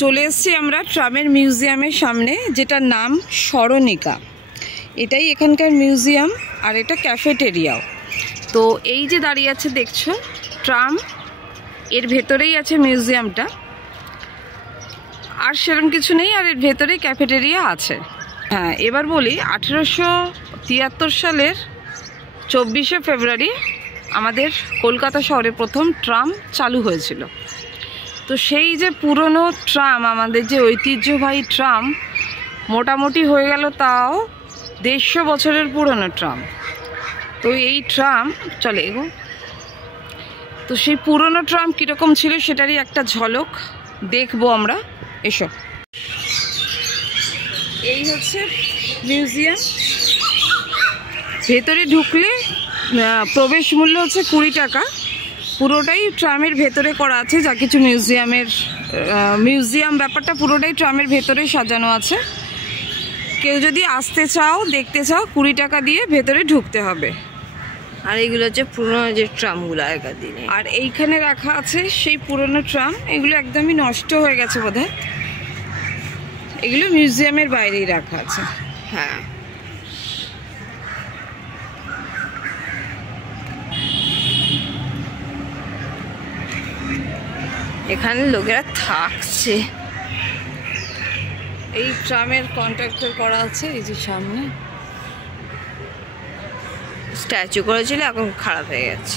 চলে এসেছি আমরা ট্রামের মিউজিয়ামের সামনে, যেটার নাম স্মরণিকা। এটাই এখানকার মিউজিয়াম, আর এটা ক্যাফেটেরিয়াও। তো এই যে দাঁড়িয়ে আছে দেখছো ট্রাম, এর ভেতরেই আছে মিউজিয়ামটা। আর সেরকম কিছু নেই, আর এর ভেতরেই ক্যাফেটেরিয়া আছে। হ্যাঁ, এবার বলি 1873 সালের 24শে ফেব্রুয়ারি আমাদের কলকাতা শহরে প্রথম ট্রাম চালু হয়েছিল। তো সেই যে পুরনো ট্রাম, আমাদের যে ঐতিহ্যবাহী ট্রাম, মোটামুটি হয়ে গেল তাও 150 বছরের পুরনো ট্রাম। তো এই ট্রাম চলে এগো, তো সেই পুরনো ট্রাম কীরকম ছিল সেটারই একটা ঝলক দেখবো আমরা। এসো, এই হচ্ছে মিউজিয়াম। ভেতরে ঢুকলে প্রবেশ মূল্য হচ্ছে 20 টাকা। পুরোটাই ট্রামের ভেতরে করা আছে, যা কিছু মিউজিয়াম ব্যাপারটা পুরোটাই ট্রামের ভেতরে সাজানো আছে। কেউ যদি আসতে চাও, দেখতে চাও, 20 টাকা দিয়ে ভেতরে ঢুকতে হবে। আর এইগুলো হচ্ছে পুরোনো যে ট্রামগুলো আগেকার দিনে। আর এইখানে রাখা আছে সেই পুরনো ট্রাম, এগুলো একদমই নষ্ট হয়ে গেছে বোধহয়। এগুলো মিউজিয়ামের বাইরেই রাখা আছে। হ্যাঁ, এখানে লোকেরা থাকছে। এই ট্রামের কন্ট্রাক্টর করা আছে, এই যে সামনে স্ট্যাচু করেছিল, এখন খারাপ হয়ে গেছে।